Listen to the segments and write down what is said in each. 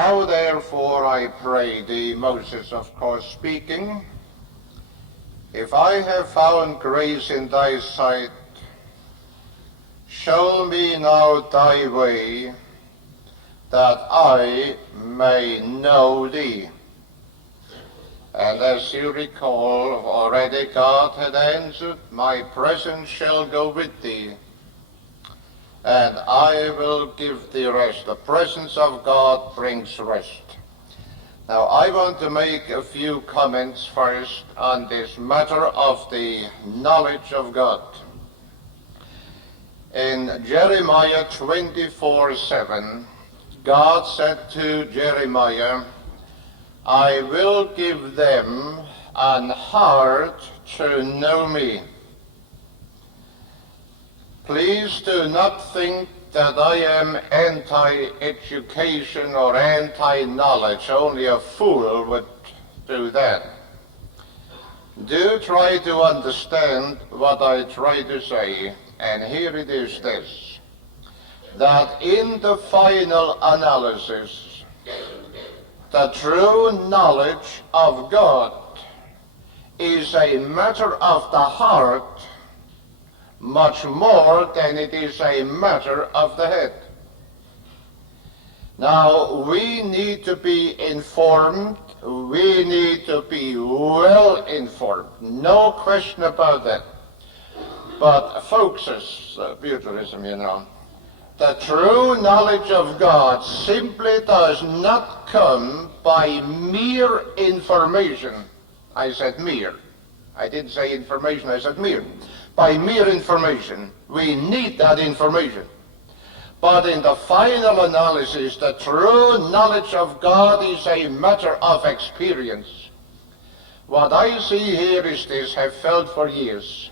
Now therefore I pray thee, Moses of course speaking, if I have found grace in thy sight, show me now thy way, that I may know thee. And as you recall, already God had answered, my presence shall go with thee, and I will give thee rest. The presence of God brings rest. Now I want to make a few comments first on this matter of the knowledge of God. In Jeremiah 24:7, God said to Jeremiah, I will give them an heart to know me. Please do not think that I am anti-education or anti-knowledge. Only a fool would do that. Do try to understand what I try to say, and here it is this, that in the final analysis, the true knowledge of God is a matter of the heart much more than it is a matter of the head. Now, we need to be informed. We need to be well informed. No question about that. But folks, it's Beutlerism, you know. The true knowledge of God simply does not come by mere information. I said mere. I didn't say information, I said mere. By mere information. We need that information. But in the final analysis, the true knowledge of God is a matter of experience. What I see here is this, have felt for years,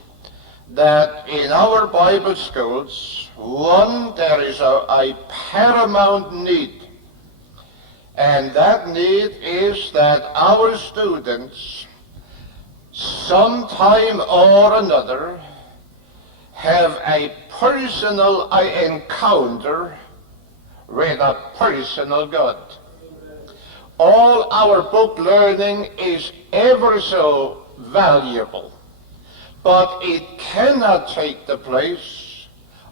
that in our Bible schools, one, there is a paramount need. And that need is that our students, sometime or another, have a personal encounter with a personal God. All our book learning is ever so valuable, but it cannot take the place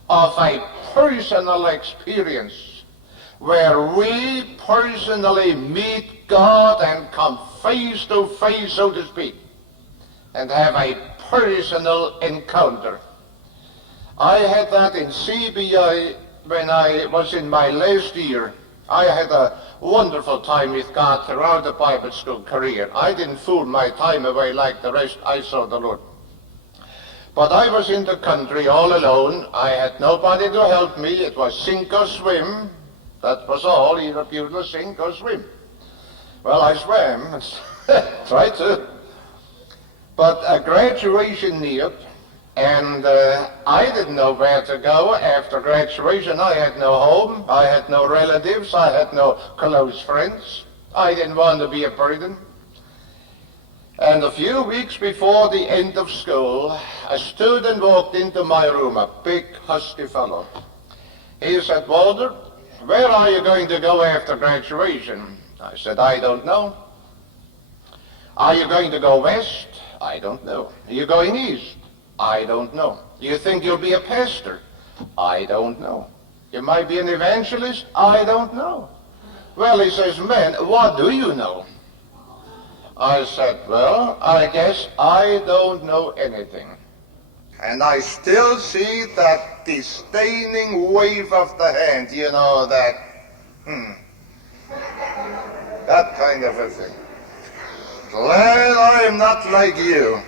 of a personal experience where we personally meet God and come face to face, so to speak, and have a personal encounter. I had that in CBI when I was in my last year. I had a wonderful time with God throughout the Bible school career. I didn't fool my time away like the rest. I saw the Lord. But I was in the country all alone. I had nobody to help me. It was sink or swim. That was all. Either Beuttler, sink or swim. Well, I swam. Tried to. But a graduation neared, and I didn't know where to go after graduation. I had no home. I had no relatives. I had no close friends. I didn't want to be a burden. And a few weeks before the end of school, a student walked into my room, a big, husky fellow. He said, Walter, where are you going to go after graduation? I said, I don't know. Are you going to go west? I don't know. Are you going east? I don't know. Do you think you'll be a pastor? I don't know. You might be an evangelist? I don't know. Well, he says, man, what do you know? I said, well, I guess I don't know anything. And I still see that disdaining wave of the hand, you know, that kind of a thing. Glad I am not like you.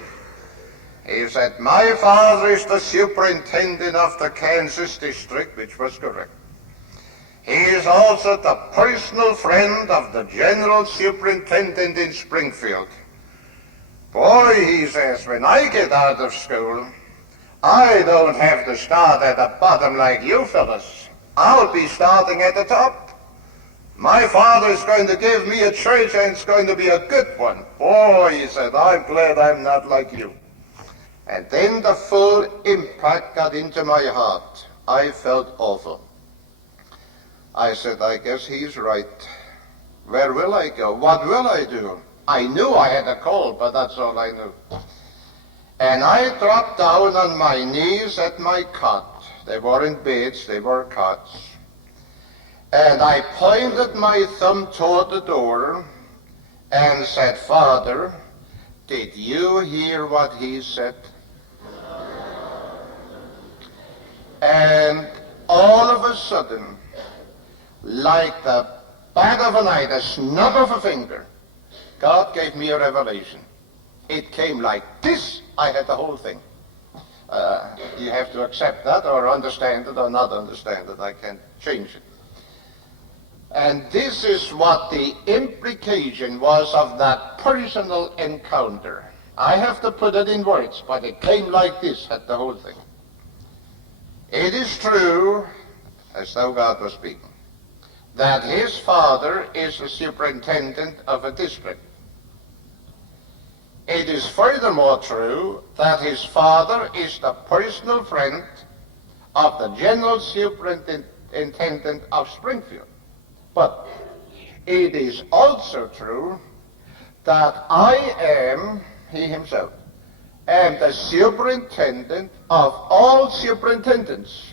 He said, my father is the superintendent of the Kansas district, which was correct. He is also the personal friend of the general superintendent in Springfield. Boy, he says, when I get out of school, I don't have to start at the bottom like you fellas. I'll be starting at the top. My father is going to give me a church, and it's going to be a good one. Boy, he said, I'm glad I'm not like you. And then the full impact got into my heart. I felt awful. I said, I guess he's right. Where will I go? What will I do? I knew I had a cold, but that's all I knew. And I dropped down on my knees at my cot. They weren't beds, they were cots. And I pointed my thumb toward the door and said, Father, did you hear what he said? And all of a sudden, like the bat of an eye, the snap of a finger, God gave me a revelation. It came like this. I had the whole thing. You have to accept that or understand it or not understand it. I can't change it. And this is what the implication was of that personal encounter. I have to put it in words, but it came like this, had the whole thing. It is true, as though God was speaking, that his father is the superintendent of a district. It is furthermore true that his father is the personal friend of the general superintendent of Springfield. But it is also true that I am, he himself, am the superintendent of all superintendents,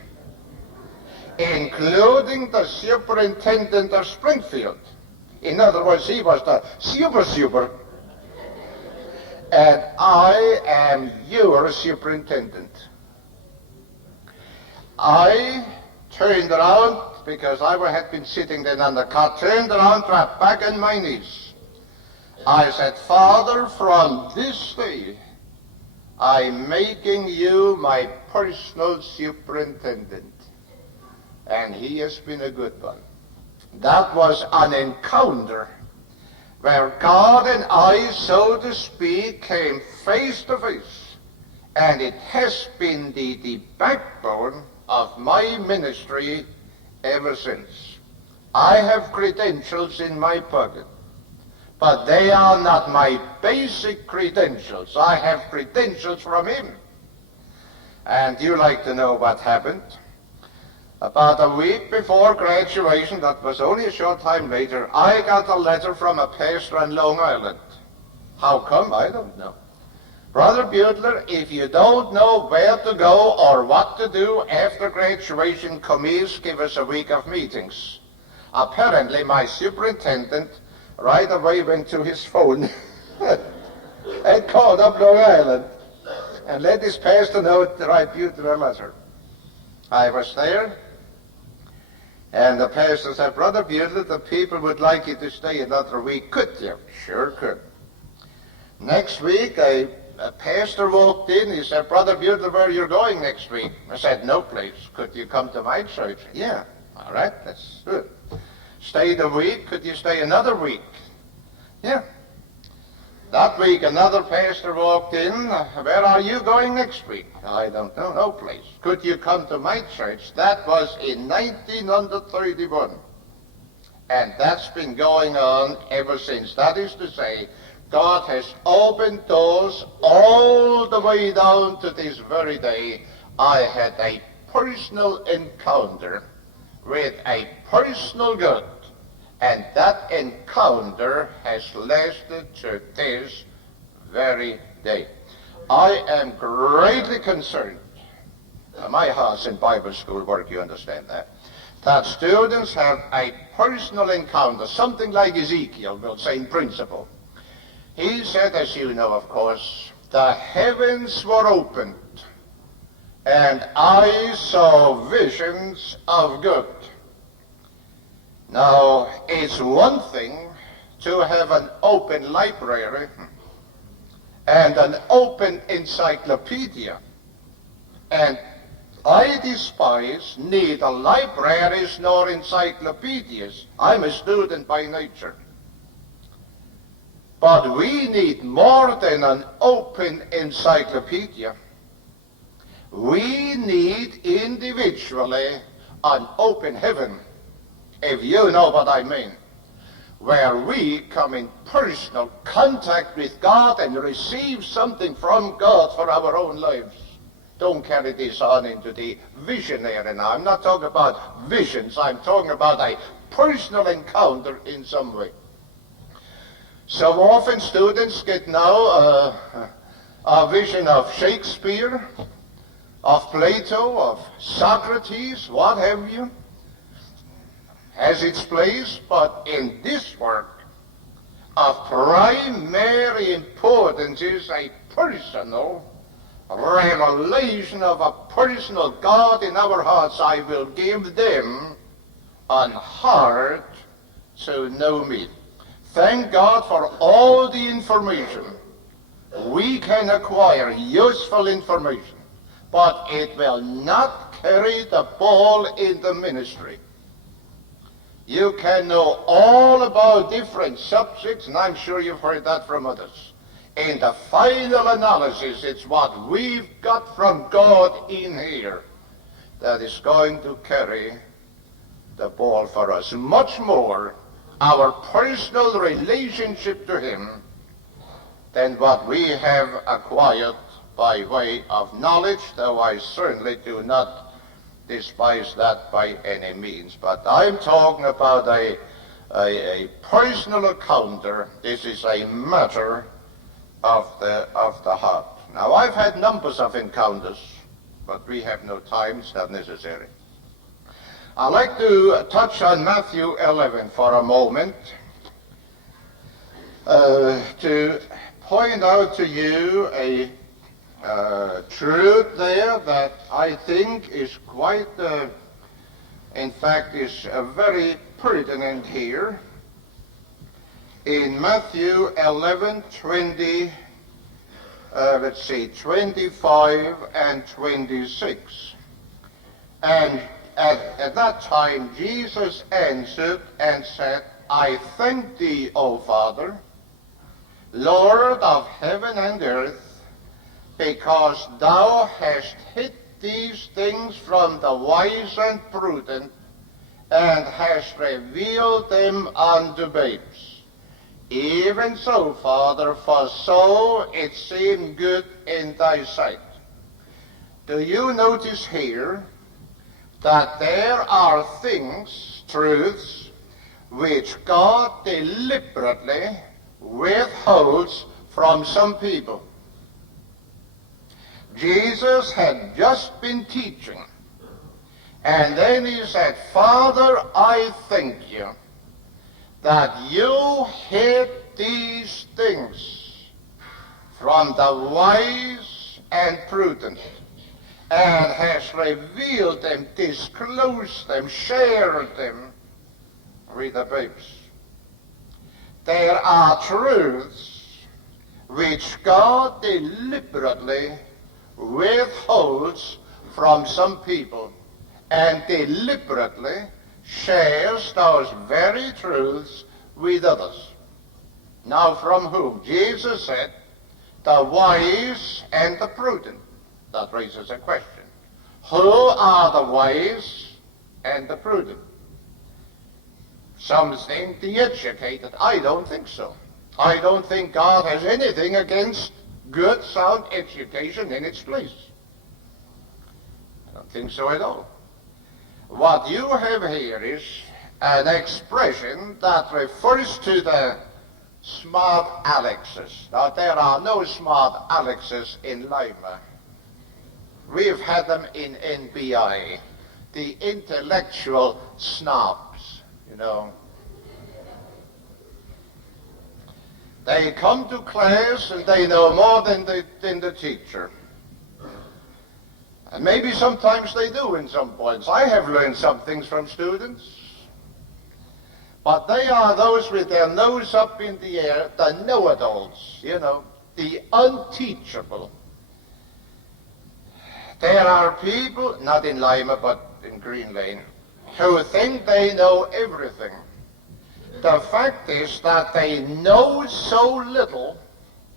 including the superintendent of Springfield. In other words, he was the super. And I am your superintendent. I turned around, because I had been sitting then on the cot, turned around, dropped back on my knees. I said, Father, from this day, I'm making you my personal superintendent. And he has been a good one. That was an encounter where God and I, so to speak, came face to face. And it has been the backbone of my ministry ever since. I have credentials in my pocket, but they are not my basic credentials. I have credentials from him. And you like to know what happened? About a week before graduation, that was only a short time later, I got a letter from a pastor on Long Island. How come? I don't know. Brother Beuttler, if you don't know where to go or what to do after graduation, come east, give us a week of meetings. Apparently, my superintendent right away went to his phone and called up Long Island and let his pastor know to write Beuttler a letter. I was there, and the pastor said, Brother Beuttler, the people would like you to stay another week. Could you? Sure could. Next week, a pastor walked in. He said, Brother Beuttler, where are you going next week? I said, no place. Could you come to my church? Yeah. All right, that's good. Stayed a week. Could you stay another week? Yeah. That week, another pastor walked in. Where are you going next week? I don't know, no place. Could you come to my church? That was in 1931. And that's been going on ever since. That is to say, God has opened doors all the way down to this very day. I had a personal encounter with a personal God. And that encounter has lasted to this very day. I am greatly concerned. My house in Bible school work, you understand that students have a personal encounter, something like Ezekiel will say in principle. He said, as you know, of course, the heavens were opened, and I saw visions of God. Now, it's one thing to have an open library and an open encyclopedia. And I despise neither libraries nor encyclopedias. I'm a student by nature. But we need more than an open encyclopedia. We need individually an open heaven, if you know what I mean, where we come in personal contact with God and receive something from God for our own lives. Don't carry this on into the visionary now. I'm not talking about visions. I'm talking about a personal encounter in some way. So often students get now a vision of Shakespeare, of Plato, of Socrates, what have you, has its place, but in this work of primary importance is a personal revelation of a personal God in our hearts. I will give them an heart to know me. Thank God for all the information we can acquire, useful information, but it will not carry the ball in the ministry. You can know all about different subjects, and I'm sure you've heard that from others. In the final analysis, it's what we've got from God in here that is going to carry the ball for us. Much more our personal relationship to him than what we have acquired by way of knowledge, though I certainly do not despise that by any means. But I'm talking about a personal encounter. This is a matter of the heart. Now, I've had numbers of encounters, but we have no time. It's not necessary. I'd like to touch on Matthew 11 for a moment to point out to you a truth there that I think is quite, in fact, is very pertinent here. In Matthew 11, 20, 25 and 26. And at that time Jesus answered and said, I thank thee, O Father, Lord of heaven and earth, because thou hast hid these things from the wise and prudent, and hast revealed them unto babes. Even so, Father, for so it seemed good in thy sight. Do you notice here that there are things, truths, which God deliberately withholds from some people? Jesus had just been teaching, and then he said, Father, I thank you that you hid these things from the wise and prudent, and has revealed them, disclosed them, shared them with the babes. There are truths which God deliberately withholds from some people, and deliberately shares those very truths with others. Now, from whom? Jesus said, the wise and the prudent. That raises a question. Who are the wise and the prudent? Some think the educated. I don't think so. I don't think God has anything against good, sound education in its place. I don't think so at all. What you have here is an expression that refers to the smart Alexes. Now, there are no smart Alexes in Lima. We've had them in NBI, the intellectual snobs, you know. They come to class and they know more than the teacher. And maybe sometimes they do in some points. I have learned some things from students. But they are those with their nose up in the air, the know-it-alls, you know, the unteachable. There are people, not in Lima but in Green Lane, who think they know everything. The fact is that they know so little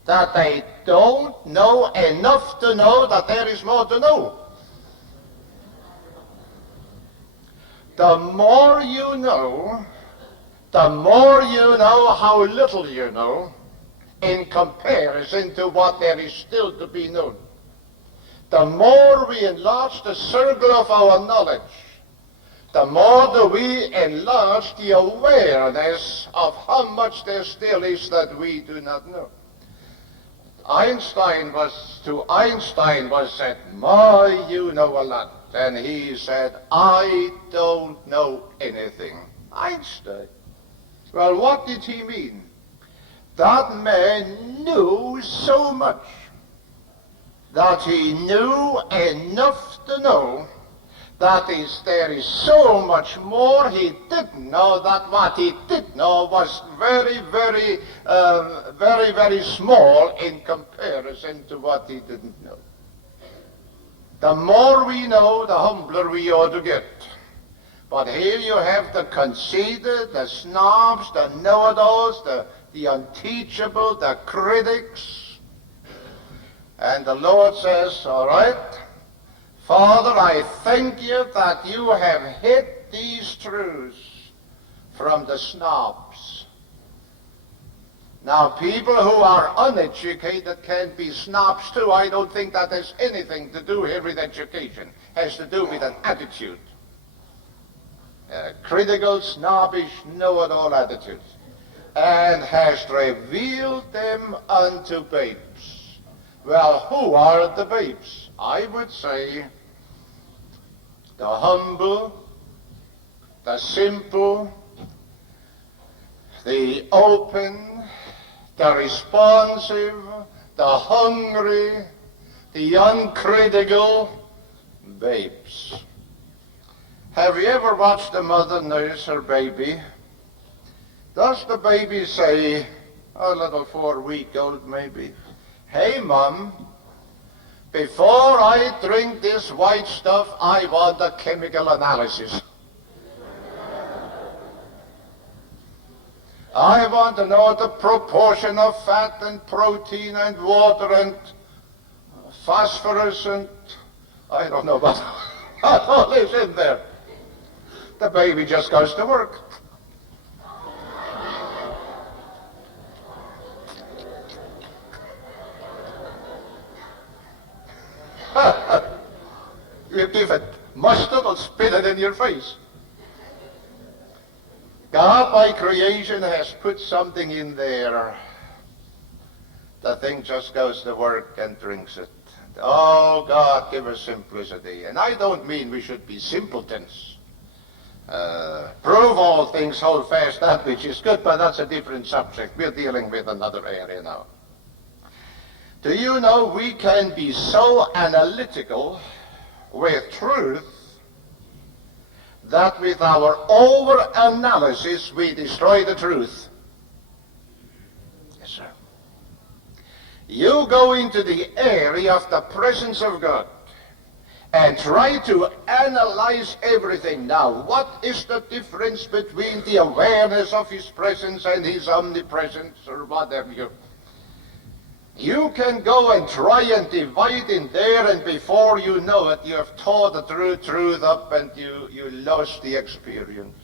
that they don't know enough to know that there is more to know. The more you know, the more you know how little you know in comparison to what there is still to be known. The more we enlarge the circle of our knowledge, the more do we enlarge the awareness of how much there still is that we do not know. Einstein was said, "My, you know a lot." And he said, "I don't know anything." Einstein. Well, what did he mean? That man knew so much that he knew enough to know that there is so much more he didn't know, that what he did know was very, very small in comparison to what he didn't know. The more we know, the humbler we ought to get. But here you have the conceited, the snobs, the know-it-alls, the unteachable, the critics. And the Lord says, "All right, Father, I thank you that you have hid these truths from the snobs." Now, people who are uneducated can be snobs too. I don't think that has anything to do here with education. It has to do with an attitude. Critical, snobbish, know-it-all attitudes. And has revealed them unto babes. Well, who are the babes? I would say the humble, the simple, the open, the responsive, the hungry, the uncritical babes. Have you ever watched a mother nurse her baby? Does the baby say, a little 4-week-old maybe, "Hey, Mom, before I drink this white stuff, I want a chemical analysis. I want to know the proportion of fat and protein and water and phosphorus and I don't know what all is in there." The baby just goes to work. You give it mustard, it'll spit it in your face. God by creation has put something in there. The thing just goes to work and drinks it. Oh, God, give us simplicity. And I don't mean we should be simpletons. Prove all things, hold fast that which is good, but that's a different subject. We're dealing with another area now. Do you know we can be so analytical with truth that with our over-analysis we destroy the truth? Yes, sir. You go into the area of the presence of God and try to analyze everything. Now, what is the difference between the awareness of His presence and His omnipresence, or whatever? You can go and try and divide in there, and before you know it, you have tore the truth up and you lost the experience.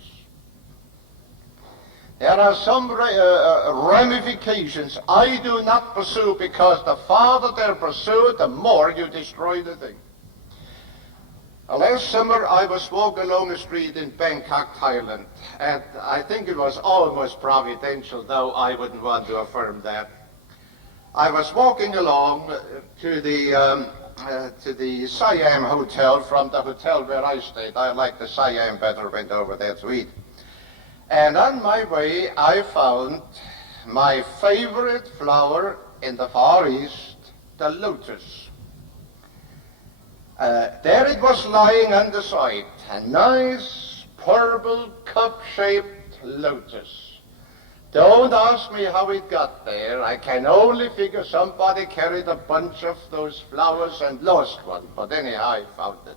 There are some ramifications I do not pursue, because the farther they're pursued, the more you destroy the thing. Last summer I was walking along a street in Bangkok, Thailand, and I think it was almost providential, though I wouldn't want to affirm that. I was walking along to the Siam Hotel from the hotel where I stayed. I liked the Siam better, went over there to eat. And on my way I found my favorite flower in the Far East, the lotus. There it was lying on the side, a nice purple cup-shaped lotus. Don't ask me how it got there. I can only figure somebody carried a bunch of those flowers and lost one. But anyhow, I found it.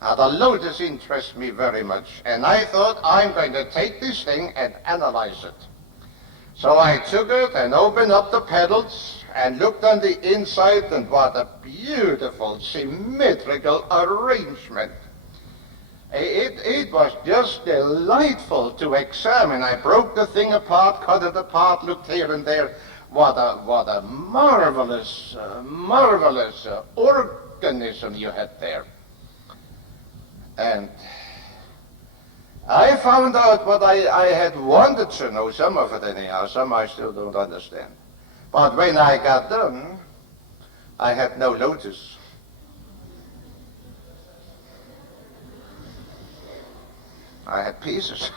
Now, the lotus interests me very much, and I thought, I'm going to take this thing and analyze it. So I took it and opened up the petals and looked on the inside, and what a beautiful, symmetrical arrangement. It was just delightful to examine. I broke the thing apart, cut it apart, looked here and there. What a marvelous organism you had there. And I found out what I had wanted to know, some of it anyhow, some I still don't understand. But when I got done, I had no notice. I had pieces.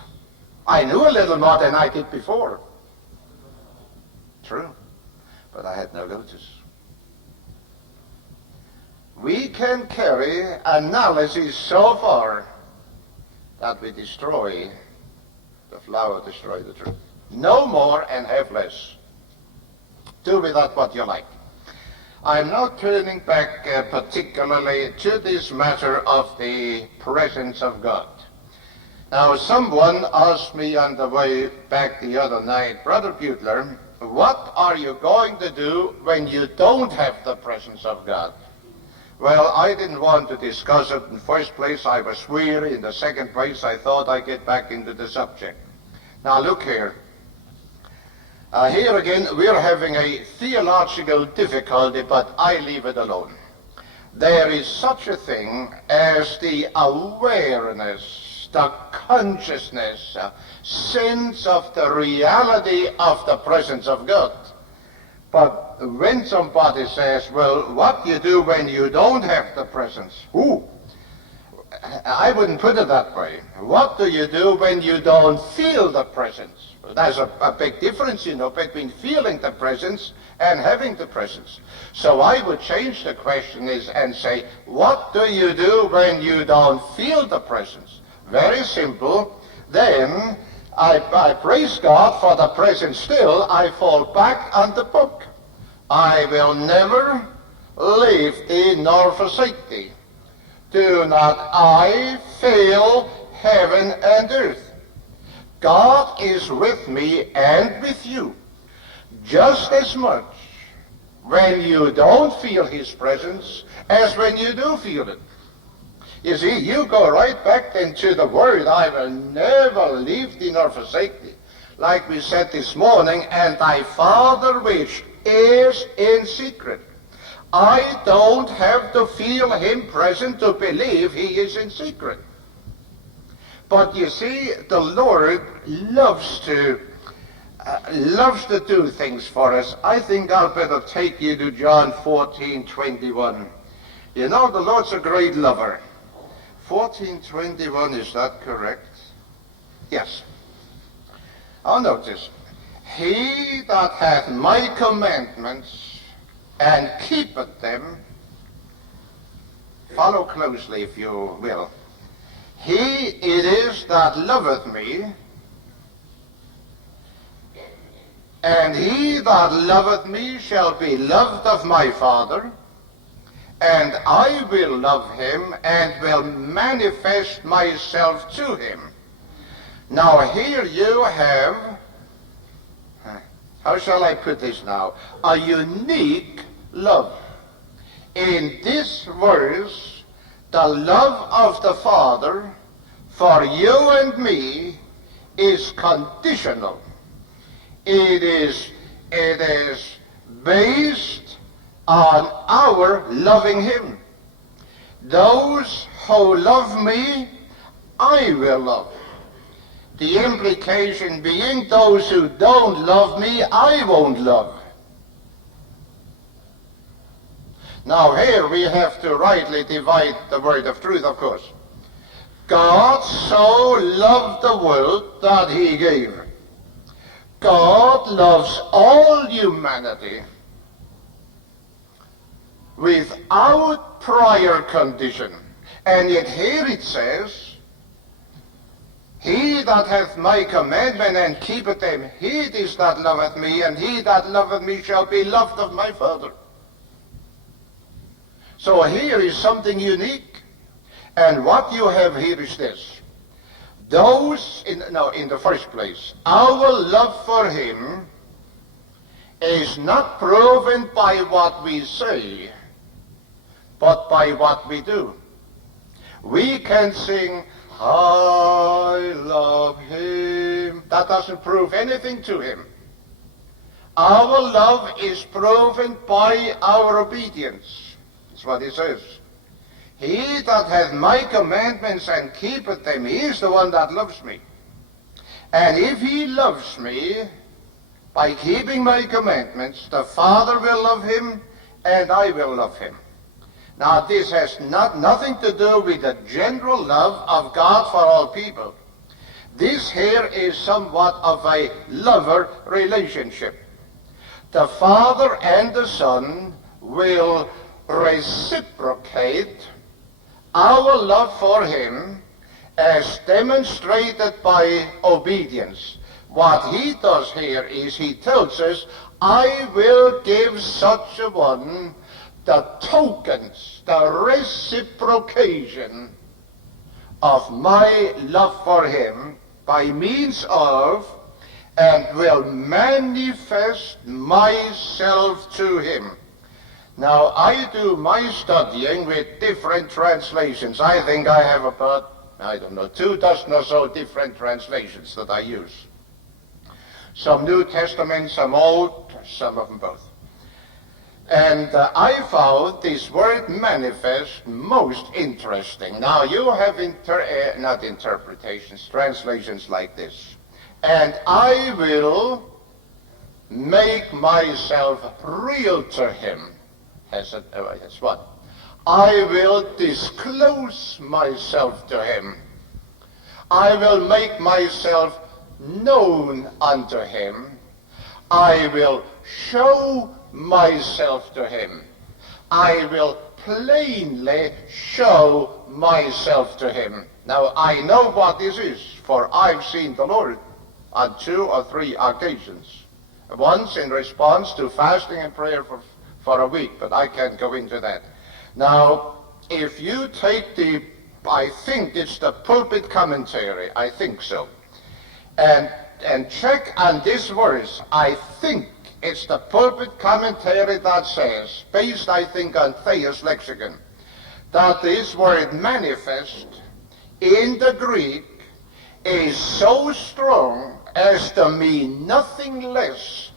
I knew a little more than I did before. True, but I had no notice. We can carry analysis so far that we destroy the flower, destroy the truth. No more and have less. Do with that what you like. I'm now turning back particularly to this matter of the presence of God. Now, someone asked me on the way back the other night, Brother Beuttler, what are you going to do when you don't have the presence of God? Well, I didn't want to discuss it. In the first place, I was weary. In the second place, I thought I'd get back into the subject. Now, look here. Here again, we're having a theological difficulty, but I leave it alone. There is such a thing as the awareness, the consciousness, sense of the reality of the presence of God. But when somebody says, well, what do you do when you don't have the presence? I wouldn't put it that way. What do you do when you don't feel the presence? There's a big difference, between feeling the presence and having the presence. So I would change the question and say, what do you do when you don't feel the presence? Very simple. Then I praise God for the presence still. I fall back on the book. I will never leave thee nor forsake thee. Do not I fill heaven and earth. God is with me and with you just as much when you don't feel his presence as when you do feel it. You see, you go right back into the word, I will never leave thee nor forsake thee. Like we said this morning, and thy Father which is in secret. I don't have to feel him present to believe he is in secret. But you see, the Lord loves to do things for us. I think I'll better take you to John 14:21. You know, the Lord's a great lover. 14:21, is that correct? Yes. I'll notice. He that hath my commandments and keepeth them, follow closely if you will. He it is that loveth me, and he that loveth me shall be loved of my Father, and I will love him and will manifest myself to him. Now here you have, how shall I put this now, a unique love. In this verse, the love of the Father for you and me is conditional. It is based on our loving him. Those who love me, I will love. The implication being those who don't love me, I won't love. Now here we have to rightly divide the word of truth, of course. God so loved the world that he gave. God loves all humanity without prior condition. And yet here it says, he that hath my commandment and keepeth them, he it is that loveth me, and he that loveth me shall be loved of my Father. So here is something unique. And what you have here is this. In the first place, our love for him is not proven by what we say, but by what we do. We can sing, I love him. That doesn't prove anything to him. Our love is proven by our obedience. That's what he says. He that hath my commandments and keepeth them, he is the one that loves me. And if he loves me by keeping my commandments, the Father will love him, and I will love him. Now, this has nothing to do with the general love of God for all people. This here is somewhat of a lover relationship. The Father and the Son will reciprocate our love for him as demonstrated by obedience. What he does here is he tells us, I will give such a one the tokens, the reciprocation of my love for him by means of, and will manifest myself to him. Now, I do my studying with different translations. I think I have about, 24 or so different translations that I use. Some New Testament, some Old, some of them both. And I found this word manifest most interesting. Now, you have not interpretations, translations like this. And I will make myself real to him. That's one. I will disclose myself to him. I will make myself known unto him. I will show myself to him. I will plainly show myself to him. Now, I know what this is, for I've seen the Lord on 2 or 3 occasions. Once in response to fasting and prayer for a week, but I can't go into that. Now, if you take I think it's the pulpit commentary, I think so, and check on this verse, I think it's the pulpit commentary that says, based I think on Thayer's lexicon, that this word manifest in the Greek is so strong as to mean nothing less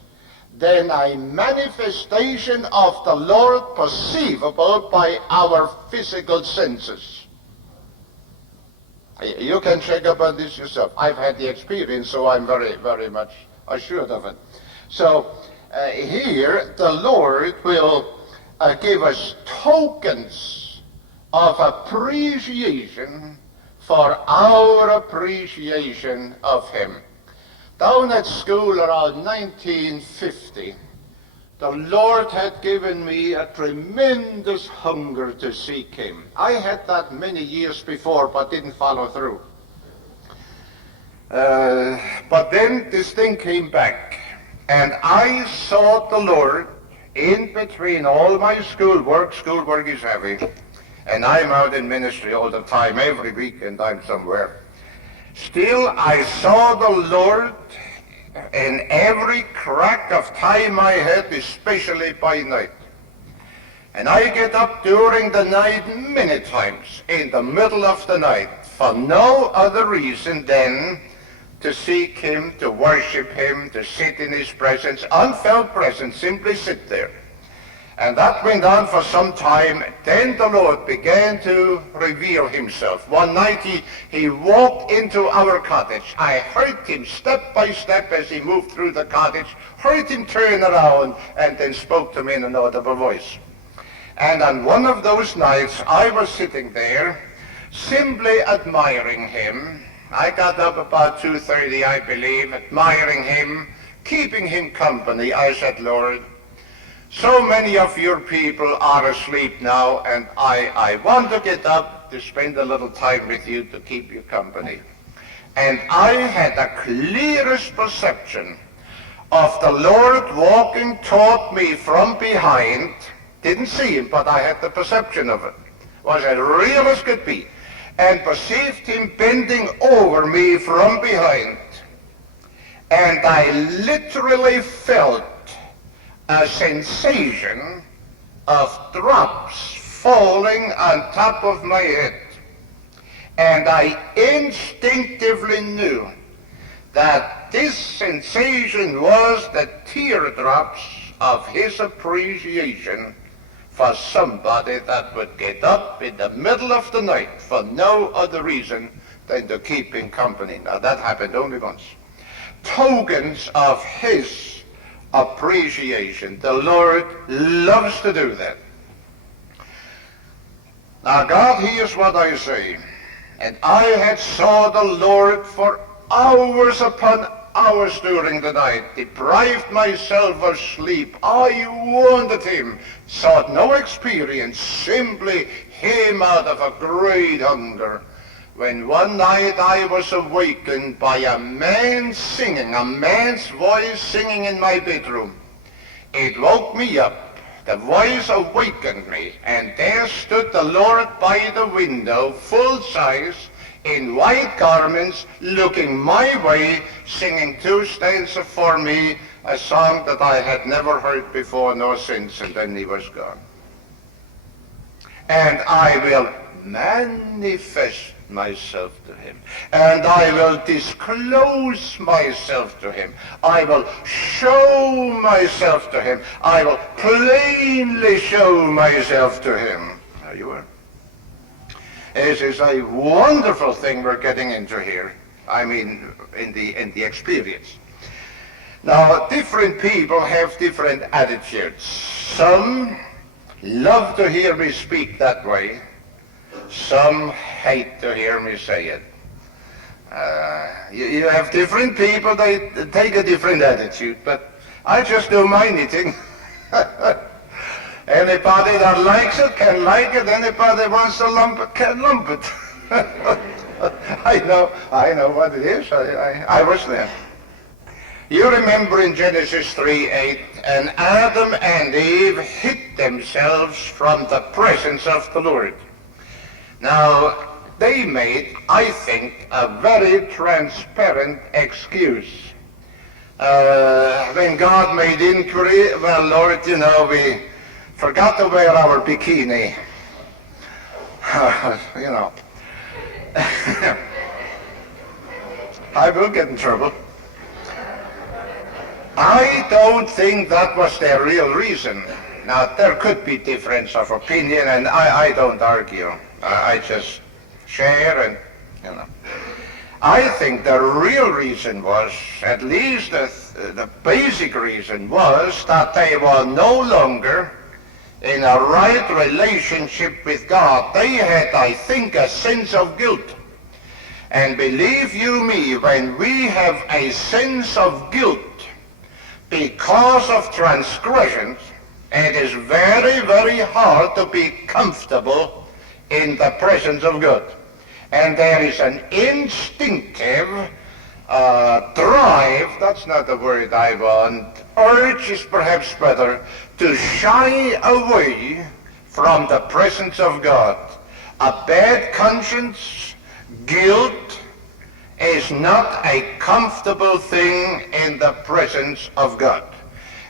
than a manifestation of the Lord perceivable by our physical senses. You can check up on this yourself. I've had the experience, so I'm very, very much assured of it. So here the Lord will give us tokens of appreciation for our appreciation of him. Down at school around 1950, the Lord had given me a tremendous hunger to seek him. I had that many years before, but didn't follow through. But then this thing came back, and I sought the Lord in between all my schoolwork. Schoolwork is heavy, and I'm out in ministry all the time. Every weekend I'm somewhere. Still, I saw the Lord in every crack of time I had, especially by night. And I get up during the night many times, in the middle of the night, for no other reason than to seek him, to worship him, to sit in his presence, unfelt presence, simply sit there. And that went on for some time. Then the Lord began to reveal himself. One night he walked into our cottage. I heard him step by step as he moved through the cottage, heard him turn around, and then spoke to me in an audible voice. And on one of those nights, I was sitting there, simply admiring him. I got up about 2:30, I believe, admiring him, keeping him company. I said, Lord, so many of your people are asleep now, and I want to get up to spend a little time with you to keep you company. And I had the clearest perception of the Lord walking toward me from behind. Didn't see him, but I had the perception of it. Was as real as could be. And perceived him bending over me from behind. And I literally felt a sensation of drops falling on top of my head. And I instinctively knew that this sensation was the teardrops of his appreciation for somebody that would get up in the middle of the night for no other reason than to keep him company. Now that happened only once. Tokens of his appreciation. The Lord loves to do that. Now God hears what I say. And I had sought the Lord for hours upon hours during the night, deprived myself of sleep. I wanted him, sought no experience, simply him out of a great hunger. When one night I was awakened by a man singing, a man's voice singing in my bedroom. It woke me up. The voice awakened me, and there stood the Lord by the window, full size, in white garments, looking my way, singing two stanzas for me, a song that I had never heard before nor since, and then he was gone. And I will manifest myself to him, and I will disclose myself to him. I will show myself to him. I will plainly show myself to him. There you are. This is a wonderful thing we're getting into here. I mean, in the experience. Now, different people have different attitudes. Some love to hear me speak that way. Some hate to hear me say it. You have different people, they take a different attitude, but I just do my knitting. Anybody that likes it can like it. Anybody wants to lump it can lump it. I know what it is. I was there. You remember in Genesis 3:8, and Adam and Eve hid themselves from the presence of the Lord. Now, they made, I think, a very transparent excuse. When God made inquiry, well, Lord, we forgot to wear our bikini. I will get in trouble. I don't think that was their real reason. Now, there could be difference of opinion, and I don't argue. I just share and, I think the real reason was, at least the basic reason was, that they were no longer in a right relationship with God. They had, I think, a sense of guilt. And believe you me, when we have a sense of guilt because of transgressions, it is very, very hard to be comfortable in the presence of God. And there is an instinctive drive, that's not the word I want, urge is perhaps better, to shy away from the presence of God. A bad conscience, guilt, is not a comfortable thing in the presence of God.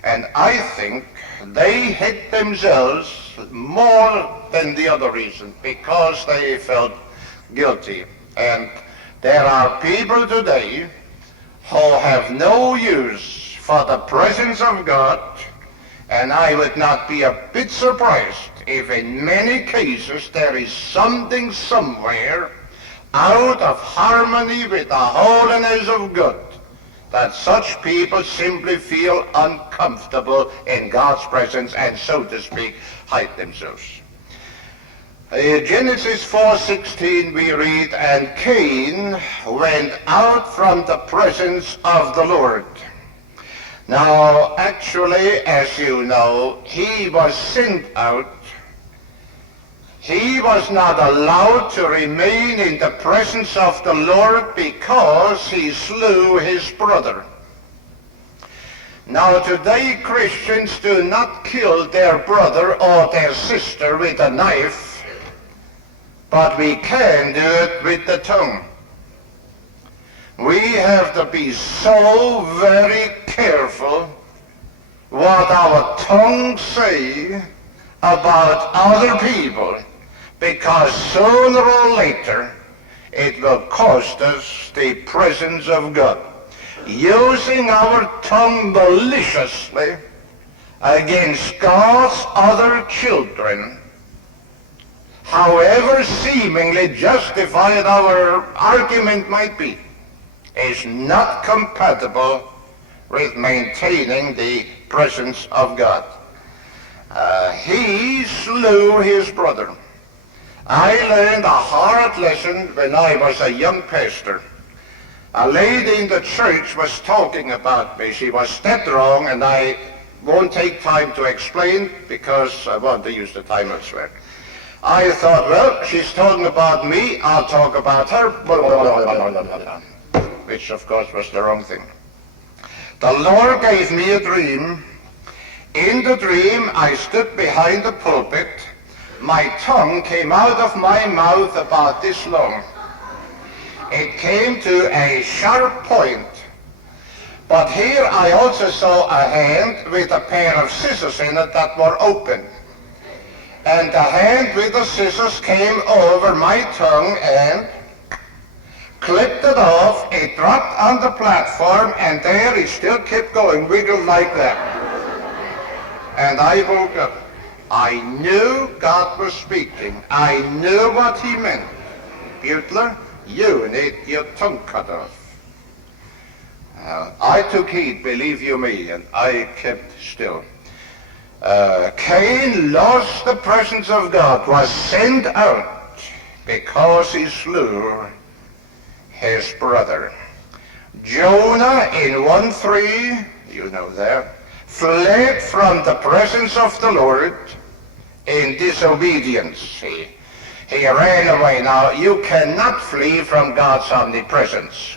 And I think they hid themselves more than the other reason, because they felt guilty. And there are people today who have no use for the presence of God, and I would not be a bit surprised if in many cases there is something somewhere out of harmony with the holiness of God, that such people simply feel uncomfortable in God's presence and, so to speak, hide themselves. In Genesis 4:16 we read, and Cain went out from the presence of the Lord. Now, actually, as you know, he was sent out. He was not allowed to remain in the presence of the Lord because he slew his brother. Now, today Christians do not kill their brother or their sister with a knife, but we can do it with the tongue. We have to be so very careful what our tongues say about other people, because sooner or later it will cost us the presence of God. Using our tongue maliciously against God's other children, however seemingly justified our argument might be, is not compatible with maintaining the presence of God. He slew his brother. I learned a hard lesson when I was a young pastor. A lady in the church was talking about me. She was dead wrong, and I won't take time to explain because I want to use the time elsewhere. I thought, well, she's talking about me, I'll talk about her, which of course was the wrong thing. The Lord gave me a dream. In the dream, I stood behind the pulpit. My tongue came out of my mouth about this long. It came to a sharp point. But here I also saw a hand with a pair of scissors in it that were open. And the hand with the scissors came over my tongue and clipped it off. It dropped on the platform, and there it still kept going, wiggled like that. And I woke up. I knew God was speaking. I knew what he meant. Beuttler, you need your tongue cut off. I took heed, believe you me, and I kept still. Cain lost the presence of God, was sent out because he slew his brother. Jonah in 1:3, you know that, fled from the presence of the Lord in disobedience. He ran away. Now, you cannot flee from God's omnipresence.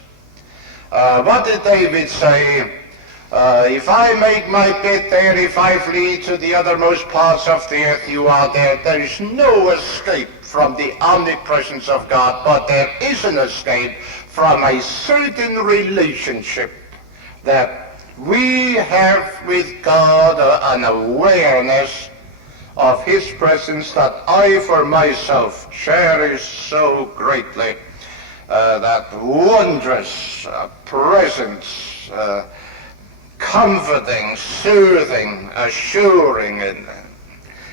What did David say? If I make my bed there, if I flee to the uttermost parts of the earth, you are there. There is no escape from the omnipresence of God, but there is an escape from a certain relationship that we have with God, an awareness of his presence that I for myself cherish so greatly. That wondrous presence, comforting, soothing, assuring, and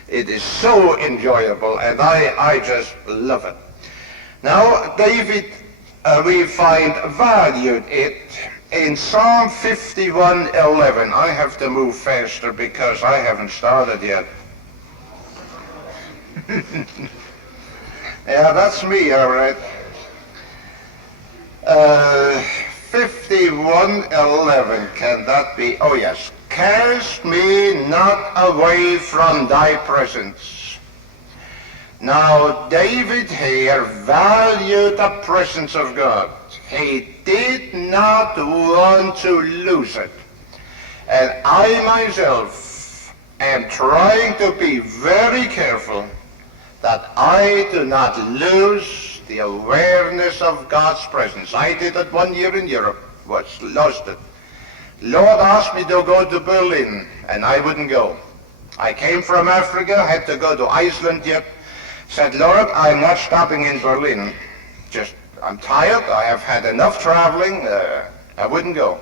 it is so enjoyable, and I just love it. Now, David, we find valued it in Psalm 51:11. I have to move faster because I haven't started yet. Yeah, that's me, all right. 51:11, can that be? Oh yes. Cast me not away from thy presence. Now David here valued the presence of God. He did not want to lose it. And I myself am trying to be very careful that I do not lose the awareness of God's presence. I did it 1 year in Europe, lost it. Lord asked me to go to Berlin, and I wouldn't go. I came from Africa, had to go to Iceland yet. Said, Lord, I'm not stopping in Berlin. I'm tired, I have had enough traveling, I wouldn't go.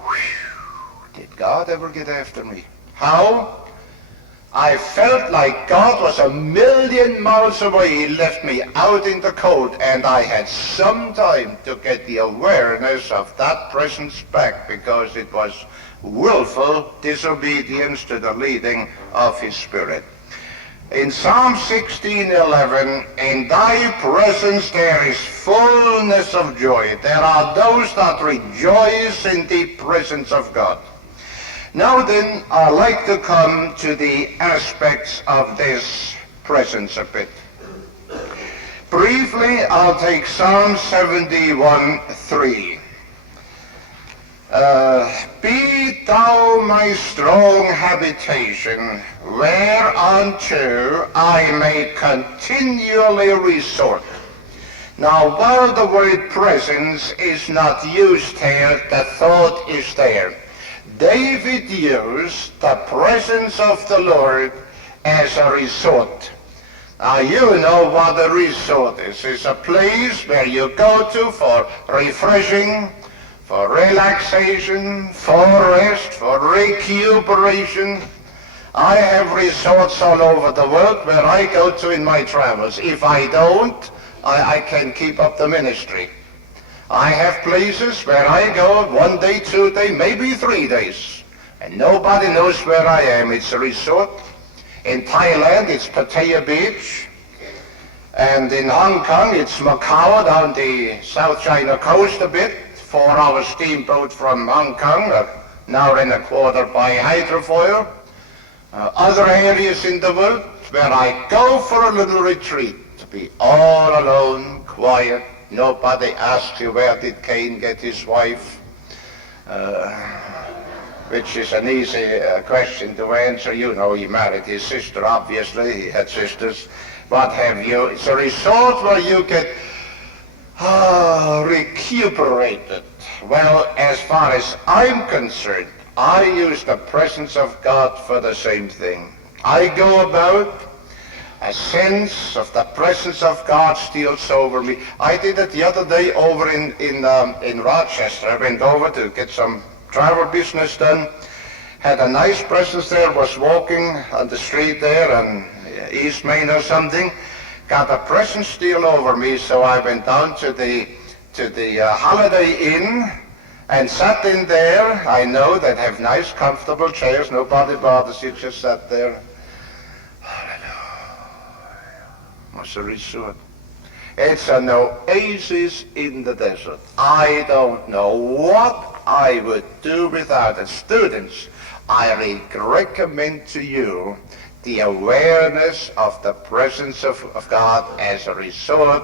Whew, did God ever get after me? How? I felt like God was 1,000,000 miles away. He left me out in the cold, and I had some time to get the awareness of that presence back, because it was willful disobedience to the leading of his Spirit. In Psalm 16:11, in thy presence there is fullness of joy. There are those that rejoice in the presence of God. Now then, I'd like to come to the aspects of this presence a bit. Briefly, I'll take Psalm 71:3. Be thou my strong habitation, whereunto I may continually resort. Now, while the word presence is not used here, the thought is there. David used the presence of the Lord as a resort. Now, you know what a resort is. It's a place where you go to for refreshing, for relaxation, for rest, for recuperation. I have resorts all over the world where I go to in my travels. If I don't, I can keep up the ministry. I have places where I go 1 day, 2 days, maybe 3 days, and nobody knows where I am. It's a resort. In Thailand, it's Pattaya Beach. And in Hong Kong, it's Macau down the South China coast a bit. 4-hour steamboat from Hong Kong, an hour and a quarter by hydrofoil. Other areas in the world where I go for a little retreat, to be all alone, quiet. Nobody asks you where did Cain get his wife, which is an easy question to answer. You know, he married his sister, obviously. He had sisters. What have you? It's a resort where you get recuperated. Well, as far as I'm concerned, I use the presence of God for the same thing. I go about, a sense of the presence of God steals over me. I did it the other day over in Rochester. I went over to get some travel business done. Had a nice presence there, was walking on the street there on East Main or something. Got a presence steal over me, so I went down to the Holiday Inn and sat in there. I know that have nice, comfortable chairs. Nobody bothers you, just sat there. What's a resort? It's an oasis in the desert. I don't know what I would do without it. Students, I recommend to you the awareness of the presence of God as a resort,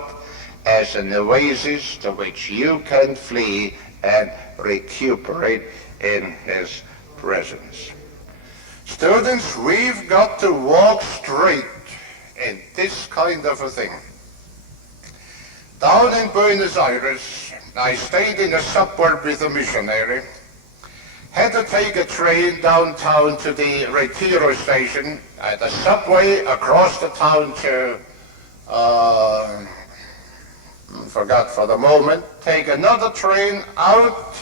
as an oasis to which you can flee and recuperate in his presence. Students, we've got to walk straight in this kind of a thing. Down in Buenos Aires, I stayed in a suburb with a missionary. Had to take a train downtown to the Retiro station, the subway across the town to, forgot for the moment, take another train out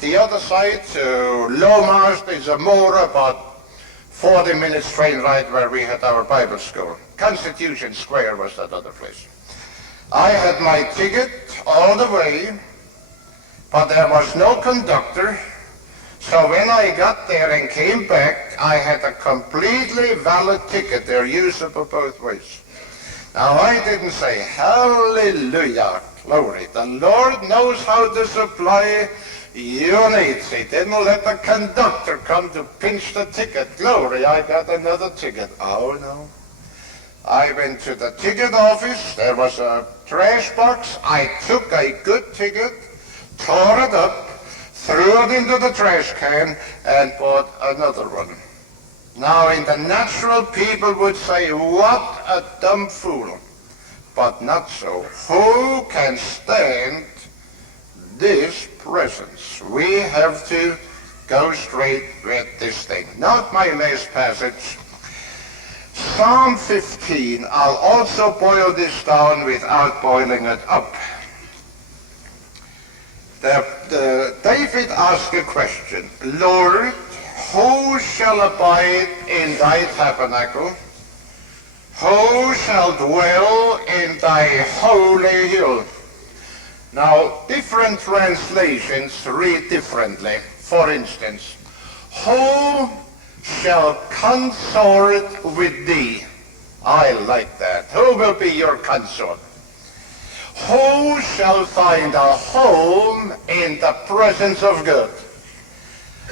the other side to Lomas de Zamora, about 40 minutes train ride where we had our Bible school. Constitution Square was that other place. I had my ticket all the way, but there was no conductor. So when I got there and came back, I had a completely valid ticket. They're usable both ways. Now I didn't say, hallelujah, glory. The Lord knows how to supply your needs. He didn't let the conductor come to pinch the ticket. Glory, I got another ticket. Oh no. I went to the ticket office. There was a trash box. I took a good ticket, tore it up, threw it into the trash can, and bought another one. Now, in the natural, people would say, what a dumb fool. But not so. Who can stand this presence? We have to go straight with this thing. Note my last passage. Psalm 15. I'll also boil this down without boiling it up. David asked a question. Lord, who shall abide in thy tabernacle? Who shall dwell in thy holy hill? Now, different translations read differently. For instance, who shall consort with thee? I like that. Who will be your consort? Who shall find a home in the presence of God?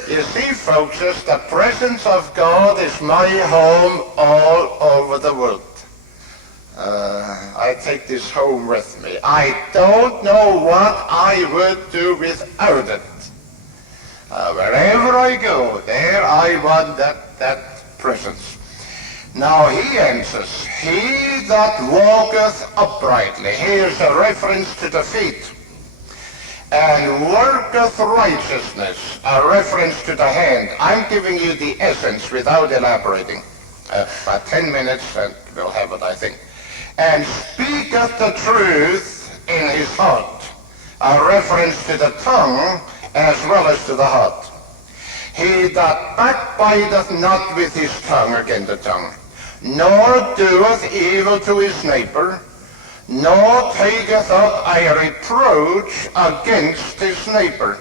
You see, folks, the presence of God is my home all over the world. I take this home with me. I don't know what I would do without it. Wherever I go, there I want that presence. Now he answers, he that walketh uprightly. Here's a reference to the feet. And worketh righteousness, a reference to the hand. I'm giving you the essence without elaborating. About 10 minutes and we'll have it, I think. And speaketh the truth in his heart, a reference to the tongue as well as to the heart. He that backbiteth not with his tongue, again the tongue, nor doeth evil to his neighbor, nor taketh up a reproach against his neighbor,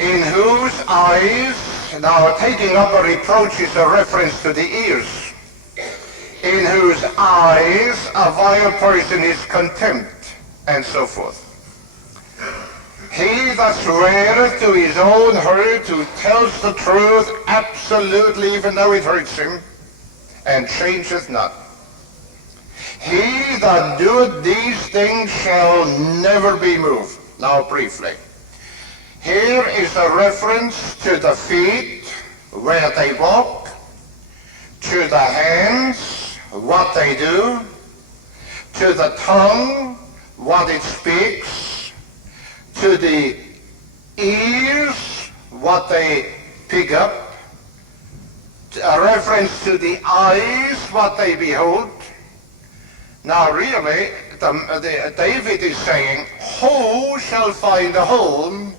in whose eyes, now taking up a reproach is a reference to the ears, in whose eyes a vile person is contempt, and so forth. He that sweareth to his own hurt, who tells the truth absolutely, even though it hurts him, and changeth not. He that doeth these things shall never be moved. Now briefly, here is a reference to the feet, where they walk, to the hands, what they do, to the tongue, what it speaks, to the ears, what they pick up, a reference to the eyes, what they behold. Now really, David is saying, who shall find a home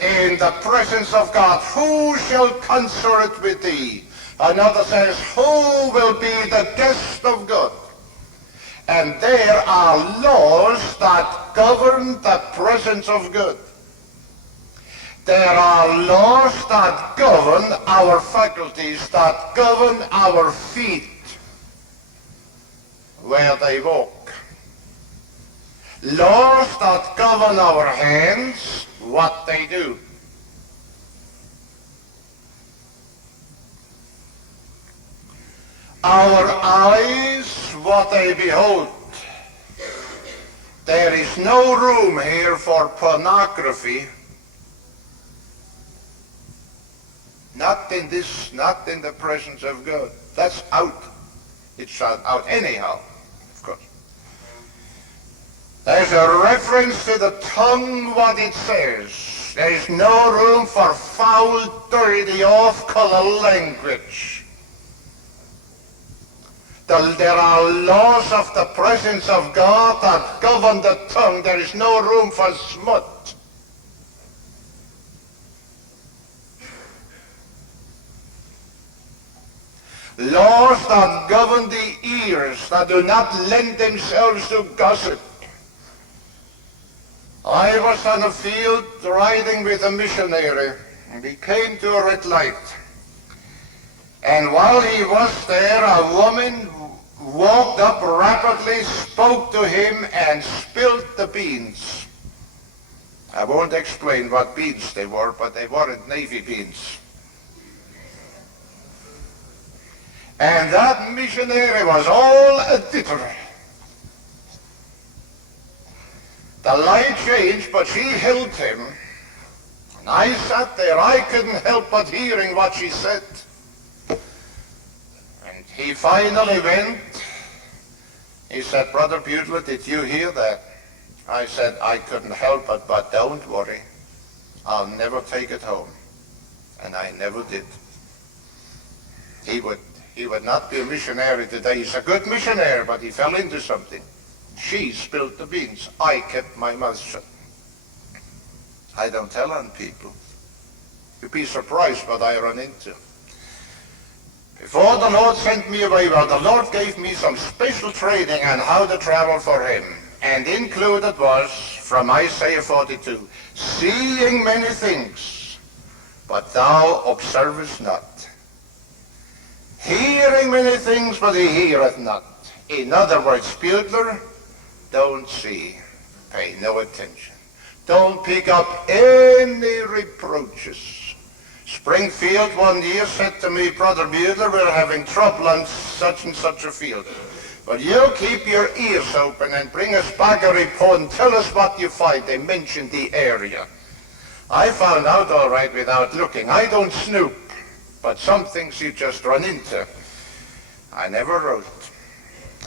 in the presence of God? Who shall consort with thee? Another says, who will be the guest of God? And there are laws that govern the presence of God. There are laws that govern our faculties, that govern our feet, where they walk. Laws that govern our hands, what they do. Our eyes, what they behold. There is no room here for pornography. Not in the presence of God. That's out. It's out anyhow, of course. There's a reference to the tongue, what it says. There is no room for foul, dirty, off-color language. There are laws of the presence of God that govern the tongue. There is no room for smut. Laws that govern the ears, that do not lend themselves to gossip. I was on a field riding with a missionary, and he came to a red light. And while he was there, a woman walked up rapidly, spoke to him, and spilled the beans. I won't explain what beans they were, but they weren't navy beans. And that missionary was all a titter. The light changed, but she held him. And I sat there, I couldn't help but hearing what she said. And he finally went. He said, Brother Beuttler, did you hear that? I said, I couldn't help it, but don't worry. I'll never take it home. And I never did. He would not be a missionary today. He's a good missionary, but he fell into something. She spilled the beans. I kept my mouth shut. I don't tell on people. You'd be surprised what I run into. Before the Lord sent me away, well, the Lord gave me some special training on how to travel for him. And included was, from Isaiah 42, seeing many things, but thou observest not. Hearing many things, but he heareth not. In other words, Beuttler, don't see, pay no attention. Don't pick up any reproaches. Springfield one year said to me, Brother Beuttler, we're having trouble on such and such a field. But you keep your ears open and bring us back a report and tell us what you find. They mentioned the area. I found out all right without looking. I don't snoop, but some things you just run into. I never wrote.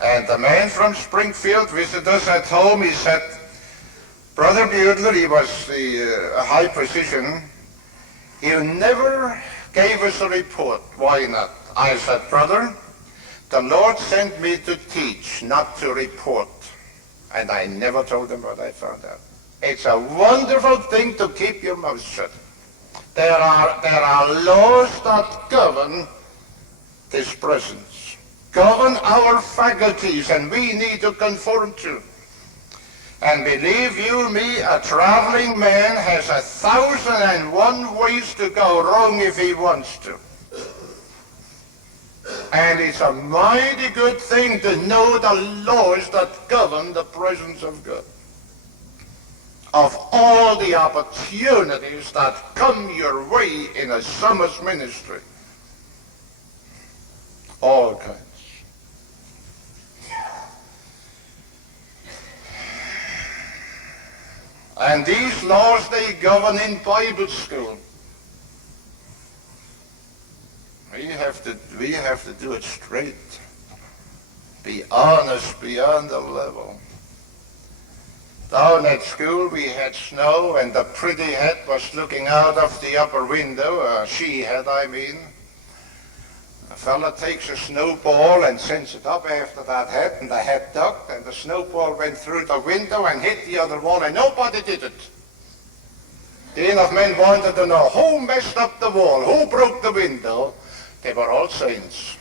And the man from Springfield visited us at home. He said, Brother Beuttler, he was a high position. He never gave us a report. Why not? I said, Brother, the Lord sent me to teach, not to report. And I never told him what I found out. It's a wonderful thing to keep your mouth shut. There are laws that govern this presence, govern our faculties, and we need to conform to. And believe you me, a traveling man has 1,001 ways to go wrong if he wants to. And it's a mighty good thing to know the laws that govern the presence of God. Of all the opportunities that come your way in a summer's ministry. All kinds. And these laws, they govern in Bible school. We have to do it straight. Be honest beyond the level. Down at school we had snow, and the pretty hat was looking out of the upper window, she had, I mean. A fella takes a snowball and sends it up after that hat, and the hat ducked, and the snowball went through the window and hit the other wall, and nobody did it. The enough men wanted to know who messed up the wall, who broke the window. They were all saints.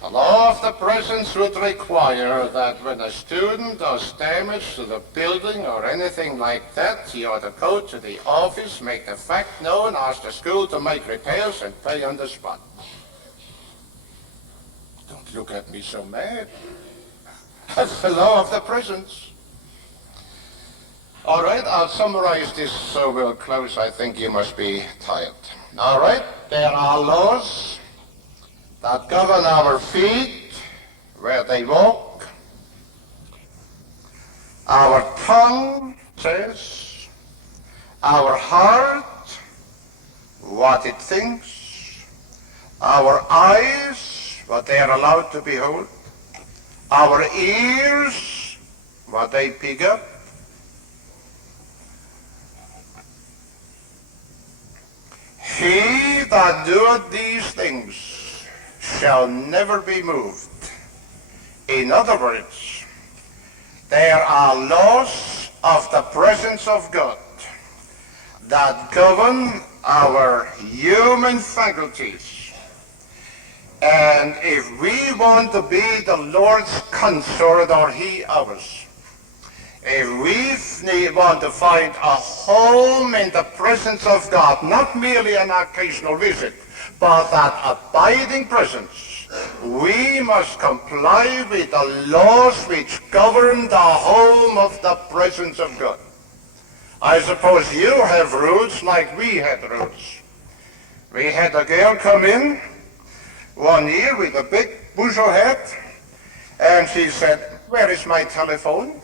The law of the presence would require that when a student does damage to the building or anything like that, he ought to go to the office, make the fact known, ask the school to make repairs, and pay on the spot. Don't look at me so mad. That's the law of the presence. All right, I'll summarize this so we'll close. I think you must be tired. All right, there are laws that govern our feet, where they walk. Our tongue says, our heart, what it thinks, our eyes, what they are allowed to behold, our ears, what they pick up, he that doeth these things shall never be moved. In other words, there are laws of the presence of God that govern our human faculties. And if we want to be the Lord's consort or he ours, if we want to find a home in the presence of God, not merely an occasional visit, but that abiding presence, we must comply with the laws which govern the home of the presence of God. I suppose you have rules like we had rules. We had a girl come in one year with a big bushel hat, and she said, "Where is my telephone?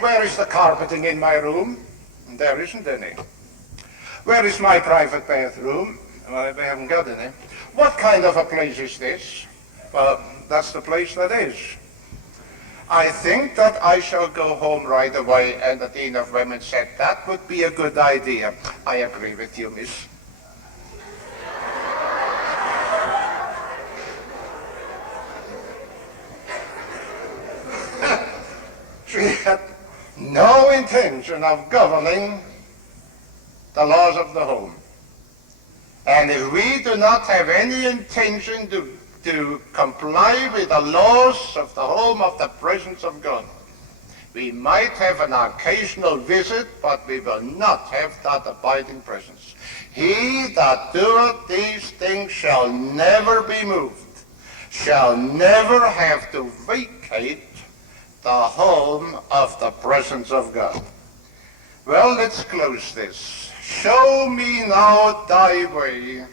Where is the carpeting in my room?" And there isn't any. "Where is my private bathroom?" Well, we haven't got any. "What kind of a place is this?" "Well, that's the place that is." "I think that I shall go home right away." And the Dean of Women said, "That would be a good idea." "I agree with you, miss." She had no intention of governing the laws of the home. And if we do not have any intention to comply with the laws of the home of the presence of God, we might have an occasional visit, but we will not have that abiding presence. He that doeth these things shall never be moved, shall never have to vacate the home of the presence of God. Well, let's close this. Show me now thy way,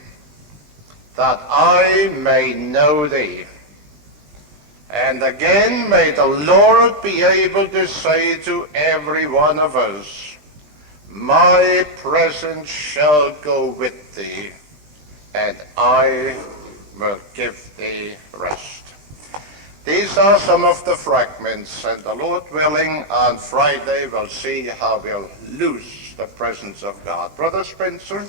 that I may know thee. And again, may the Lord be able to say to every one of us, my presence shall go with thee, and I will give thee rest. These are some of the fragments, and the Lord willing, on Friday we'll see how we'll loose the presence of God. Brother Spencer,